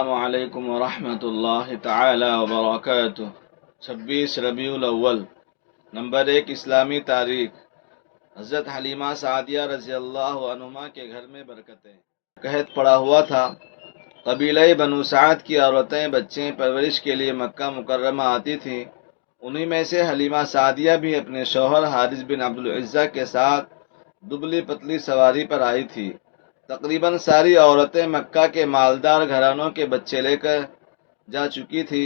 السلام علیکم ورحمۃ اللہ تعالی وبرکاتہ۔ 26 ربیع الاول۔ نمبر 1، اسلامی تاریخ۔ حضرت حلیمہ سعدیہ رضی اللہ عنہما کے گھر میں برکتیں قحط پڑا ہوا تھا۔ قبیلہ بنو سعد کی عورتیں بچے پرورش کے لیے مکہ مکرمہ آتی تھیں۔ انہی میں سے حلیمہ سعدیہ بھی اپنے شوہر حارث بن عبدالعزہ کے ساتھ دبلی پتلی سواری پر آئی تھی۔ تقریباً ساری عورتیں مکہ کے مالدار گھرانوں کے بچے لے کر جا چکی تھی۔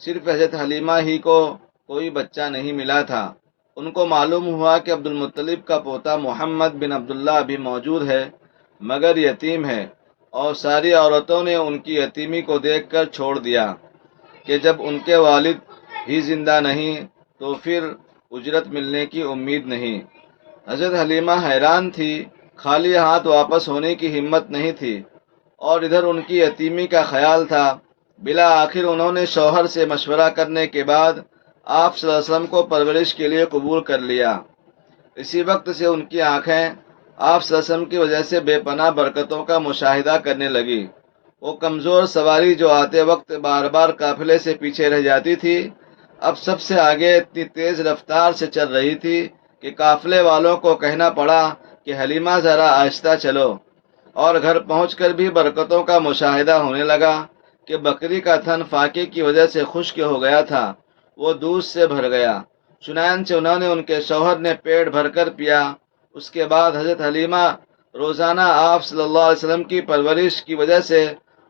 صرف حضرت حلیمہ ہی کو کوئی بچہ نہیں ملا تھا۔ ان کو معلوم ہوا کہ عبد المطلب کا پوتا محمد بن عبداللہ ابھی موجود ہے مگر یتیم ہے، اور ساری عورتوں نے ان کی یتیمی کو دیکھ کر چھوڑ دیا کہ جب ان کے والد ہی زندہ نہیں تو پھر اجرت ملنے کی امید نہیں۔ حضرت حلیمہ حیران تھی، خالی ہاتھ واپس ہونے کی ہمت نہیں تھی، اور ادھر ان کی یتیمی کا خیال تھا۔ بالآخر انہوں نے شوہر سے مشورہ کرنے کے بعد آپ صلی اللہ علیہ وسلم کو پرورش کے لیے قبول کر لیا۔ اسی وقت سے ان کی آنکھیں آپ صلی اللہ علیہ وسلم کی وجہ سے بے پناہ برکتوں کا مشاہدہ کرنے لگی۔ وہ کمزور سواری جو آتے وقت بار بار قافلے سے پیچھے رہ جاتی تھی، اب سب سے آگے اتنی تیز رفتار سے چل رہی تھی کہ قافلے والوں کو کہنا پڑا کہ حلیمہ ذرا آہستہ چلو، اور گھر پہنچ کر بھی برکتوں کا مشاہدہ ہونے لگا کہ بکری کا تھن فاقے کی وجہ سے خشک ہو گیا تھا، وہ دودھ سے بھر گیا۔ چنانچہ انہوں نے ان کے شوہر نے پیٹ بھر کر پیا۔ اس کے بعد حضرت حلیمہ روزانہ آپ صلی اللہ علیہ وسلم کی پرورش کی وجہ سے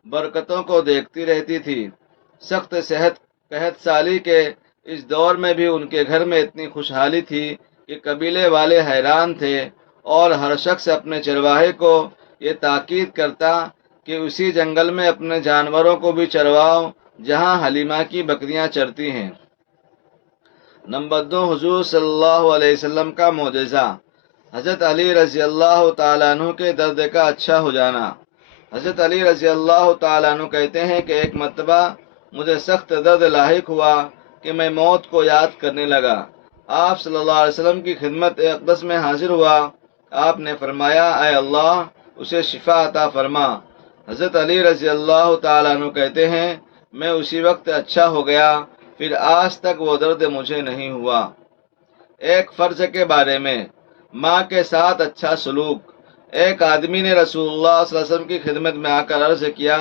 برکتوں کو دیکھتی رہتی تھی۔ سخت قحط سالی کے اس دور میں بھی ان کے گھر میں اتنی خوشحالی تھی کہ قبیلے والے حیران تھے، اور ہر شخص اپنے چرواہے کو یہ تاکید کرتا کہ اسی جنگل میں اپنے جانوروں کو بھی چرواؤ جہاں حلیمہ کی بکریاں چرتی ہیں۔ نمبر 2، حضور صلی اللہ علیہ وسلم کا معجزہ۔ حضرت علی رضی اللہ تعالیٰ عنہ کے درد کا اچھا ہو جانا۔ حضرت علی رضی اللہ تعالیٰ عنہ کہتے ہیں کہ ایک مرتبہ مجھے سخت درد لاحق ہوا کہ میں موت کو یاد کرنے لگا۔ آپ صلی اللہ علیہ وسلم کی خدمت اقدس میں حاضر ہوا۔ آپ نے فرمایا، اے اللہ اسے شفا عطا فرما۔ حضرت علی رضی اللہ تعالیٰ عنہ کہتے ہیں میں اسی وقت اچھا ہو گیا، پھر آج تک وہ درد مجھے نہیں ہوا۔ ایک فرض کے بارے میں، ماں کے ساتھ اچھا سلوک۔ ایک آدمی نے رسول اللہ صلی اللہ علیہ وسلم کی خدمت میں آ کر عرض کیا،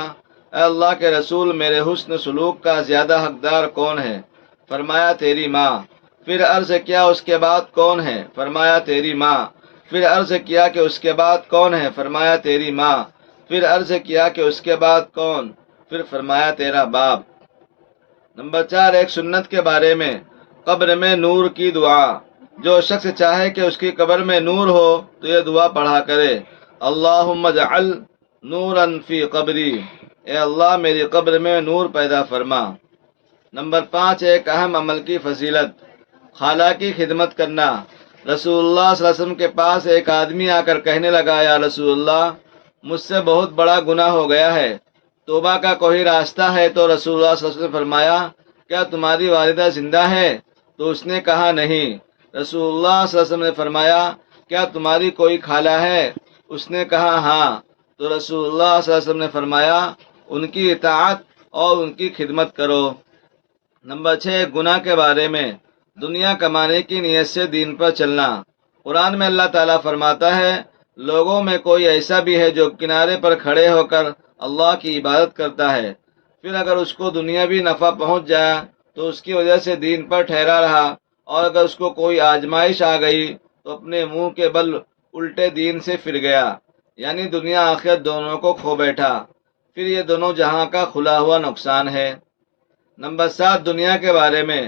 اے اللہ کے رسول، میرے حسن سلوک کا زیادہ حقدار کون ہے؟ فرمایا تیری ماں۔ پھر عرض کیا اس کے بعد کون ہے؟ فرمایا تیری ماں۔ پھر عرض کیا کہ اس کے بعد کون ہے؟ فرمایا تیری ماں۔ پھر عرض کیا کہ اس کے بعد کون؟ پھر فرمایا تیرا باپ۔ نمبر 4، ایک سنت کے بارے میں، قبر میں نور کی دعا۔ جو شخص چاہے کہ اس کی قبر میں نور ہو تو یہ دعا پڑھا کرے، اللہم اجعل نورا فی قبری، اے اللہ میری قبر میں نور پیدا فرما۔ نمبر 5، ایک اہم عمل کی فضیلت، خالہ کی خدمت کرنا۔ رسول اللہ صلی اللہ علیہ وسلم کے پاس ایک آدمی آ کر کہنے لگا، یا رسول اللہ مجھ سے بہت بڑا گناہ ہو گیا ہے، توبہ کا کوئی راستہ ہے؟ تو رسول اللہ صلی اللہ علیہ وسلم نے فرمایا، کیا تمہاری والدہ زندہ ہے؟ تو اس نے کہا نہیں۔ رسول اللہ صلی اللہ علیہ وسلم نے فرمایا، کیا تمہاری کوئی خالہ ہے؟ اس نے کہا ہاں۔ تو رسول اللہ صلی اللہ علیہ وسلم نے فرمایا، ان کی اطاعت اور ان کی خدمت کرو۔ نمبر 6، گناہ کے بارے میں، دنیا کمانے کی نیت سے دین پر چلنا۔ قرآن میں اللہ تعالیٰ فرماتا ہے، لوگوں میں کوئی ایسا بھی ہے جو کنارے پر کھڑے ہو کر اللہ کی عبادت کرتا ہے، پھر اگر اس کو دنیاوی نفع پہنچ جایا تو اس کی وجہ سے دین پر ٹھہرا رہا، اور اگر اس کو کوئی آزمائش آ گئی تو اپنے منہ کے بل الٹے دین سے پھر گیا، یعنی دنیا آخرت دونوں کو کھو بیٹھا، پھر یہ دونوں جہاں کا کھلا ہوا نقصان ہے۔ نمبر 7، دنیا کے بارے میں،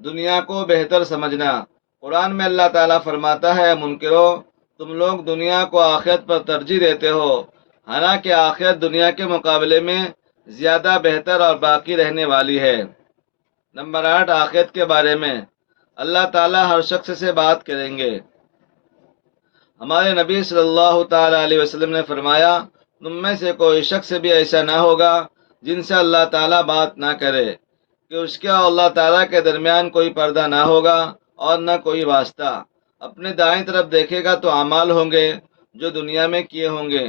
دنیا کو بہتر سمجھنا۔ قرآن میں اللہ تعالیٰ فرماتا ہے، منکرو تم لوگ دنیا کو آخرت پر ترجیح دیتے ہو، حالانکہ آخرت دنیا کے مقابلے میں زیادہ بہتر اور باقی رہنے والی ہے۔ نمبر 8، آخرت کے بارے میں، اللہ تعالیٰ ہر شخص سے بات کریں گے۔ ہمارے نبی صلی اللہ تعالیٰ علیہ وسلم نے فرمایا، تم میں سے کوئی شخص بھی ایسا نہ ہوگا جن سے اللہ تعالیٰ بات نہ کرے، کہ اس کے اور اللہ تعالیٰ کے درمیان کوئی پردہ نہ ہوگا اور نہ کوئی واسطہ۔ اپنے دائیں طرف دیکھے گا تو اعمال ہوں گے جو دنیا میں کیے ہوں گے،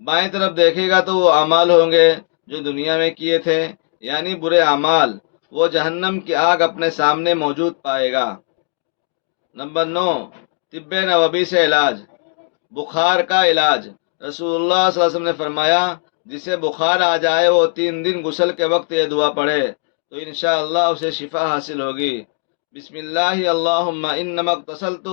بائیں طرف دیکھے گا تو وہ اعمال ہوں گے جو دنیا میں کیے تھے، یعنی برے اعمال، وہ جہنم کی آگ اپنے سامنے موجود پائے گا۔ نمبر 9، طب نبوی سے علاج، بخار کا علاج۔ رسول اللہ صلی اللہ علیہ وسلم نے فرمایا، جسے بخار آ جائے وہ 3 دن غسل کے وقت یہ دعا پڑھے تو انشاءاللہ اسے شفا حاصل ہوگی۔ بسم اللہ اللہم انما اغتسلت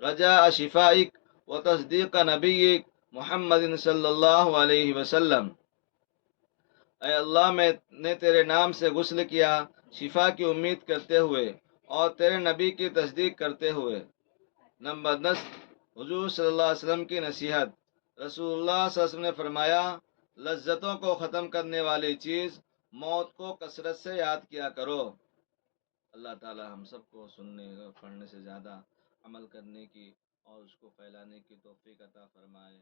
رجاء شفائک و تصدیق نبیک محمد صلی اللہ علیہ وسلم۔ اے اللہ، میں نے تیرے نام سے غسل کیا شفا کی امید کرتے ہوئے اور تیرے نبی کی تصدیق کرتے ہوئے۔ نمبر 10، حضور صلی اللہ علیہ وسلم کی نصیحت۔ رسول اللہ صلی اللہ علیہ وسلم نے فرمایا، لذتوں کو ختم کرنے والی چیز موت کو کثرت سے یاد کیا کرو۔ اللہ تعالی ہم سب کو سننے اور پڑھنے سے زیادہ عمل کرنے کی اور اس کو پھیلانے کی توفیق عطا فرمائے۔